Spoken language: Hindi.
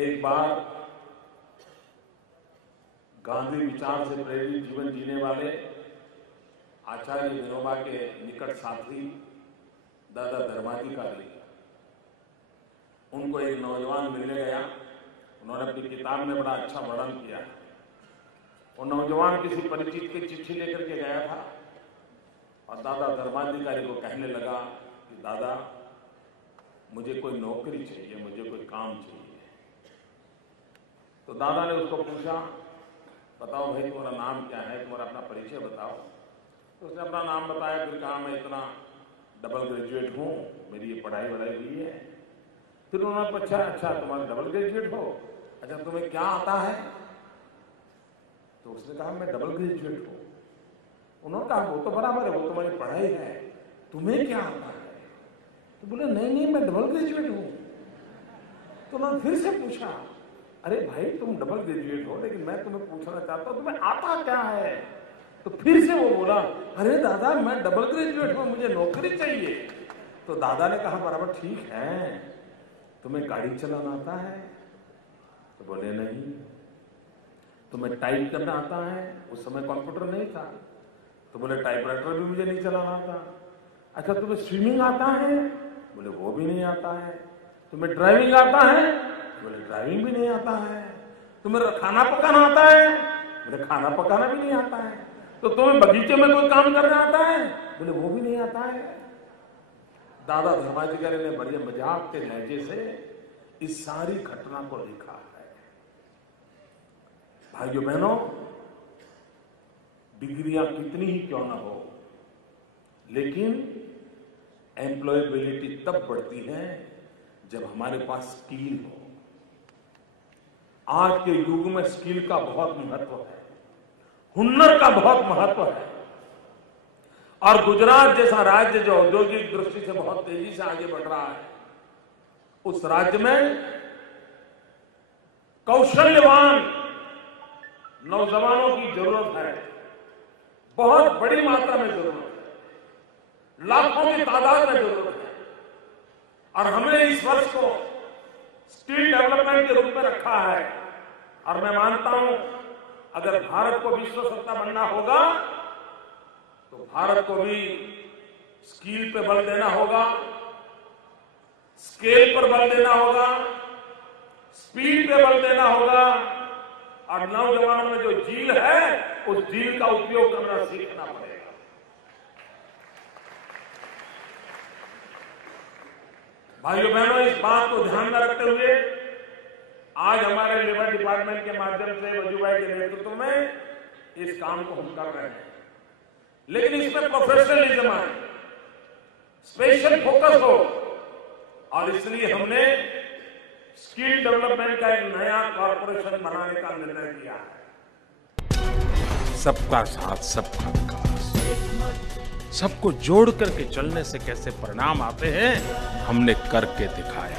एक बार गांधी विचार से प्रेरित जीवन जीने वाले आचार्य विनोबा के निकट साथी दादा धर्माधिकारी, उनको एक नौजवान मिलने गया। उन्होंने अपनी किताब में बड़ा अच्छा वर्णन किया। वो नौजवान किसी परिचित की चिट्ठी लेकर के गया था और दादा धर्माधिकारी को कहने लगा कि दादा, मुझे कोई नौकरी चाहिए, मुझे कोई काम चाहिए। तो दादा ने उसको पूछा, बताओ भाई तुम्हारा नाम क्या है, तुम्हारा अपना परिचय बताओ। तो उसने अपना नाम बताया। फिर कहा मैं इतना डबल ग्रेजुएट हूँ, मेरी ये पढ़ाई वढ़ाई हुई है। फिर उन्होंने पूछा, अच्छा तुम्हारा डबल ग्रेजुएट हो, अच्छा तुम्हें क्या आता है? तो उसने कहा मैं डबल ग्रेजुएट हूँ। उन्होंने कहा वो तो बराबर है, वो तुम्हारी पढ़ाई है, तुम्हें क्या आता है? तो बोले नहीं मैं डबल ग्रेजुएट हूँ। तो उन्होंने फिर से पूछा, अरे भाई तुम डबल ग्रेजुएट हो, लेकिन मैं तुम्हें पूछना चाहता हूँ तुम्हें आता क्या है? तो फिर से वो बोला, अरे दादा मैं डबल ग्रेजुएट हूँ, मुझे नौकरी चाहिए। तो दादा ने कहा बराबर ठीक है, तुम्हें गाड़ी चलाना आता है? तो बोले नहीं। तुम्हें टाइप करना आता है? उस समय कंप्यूटर नहीं था। तो बोले टाइपराइटर भी मुझे नहीं चलाना आता। अच्छा तुम्हें स्विमिंग आता है? बोले वो भी नहीं आता है। तुम्हें ड्राइविंग आता है? बोले ड्राइविंग भी नहीं आता है। तुम्हें खाना पकाना आता है? बोले खाना पकाना भी नहीं आता है। तो तुम्हें बगीचे में कोई काम करना आता है? बोले वो भी नहीं आता है। दादा धर्माधिकारी ने बड़े मजाक के लहजे से इस सारी घटना को लिखा है। भाइयों बहनों, डिग्रियां कितनी ही क्यों ना हो, लेकिन एम्प्लॉयबिलिटी तब बढ़ती है जब हमारे पास स्किल हो। आज के युग में स्किल का बहुत महत्व है, हुनर का बहुत महत्व है। और गुजरात जैसा राज्य जो औद्योगिक दृष्टि से बहुत तेजी से आगे बढ़ रहा है, उस राज्य में कौशल्यवान नौजवानों की जरूरत है, बहुत बड़ी मात्रा में जरूरत है, लाखों की तादाद में जरूरत है। और हमने इस वर्ष को स्किल डेवलपमेंट के रूप में रखा है। और मैं मानता हूं अगर भारत को विश्व सत्ता बनना होगा तो भारत को भी स्किल पे बल देना होगा, स्केल पर बल देना होगा, स्पीड पे बल देना होगा। और नौजवानों में जो जील है, उस जील का उपयोग करना सीखना पड़ेगा। भाइयों बहनों, इस बात को ध्यान में रखते हुए आज हमारे लेबर डिपार्टमेंट के माध्यम से वजूभाई के नेतृत्व में इस काम को हम कर रहे हैं। लेकिन इसमें प्रोफेशनलिज्म आए, स्पेशल फोकस हो, और इसलिए हमने स्किल डेवलपमेंट का एक नया कॉर्पोरेशन बनाने का निर्णय किया है। सबका साथ सबका विकास, सबको जोड़ करके चलने से कैसे परिणाम आते हैं, हमने करके दिखाया।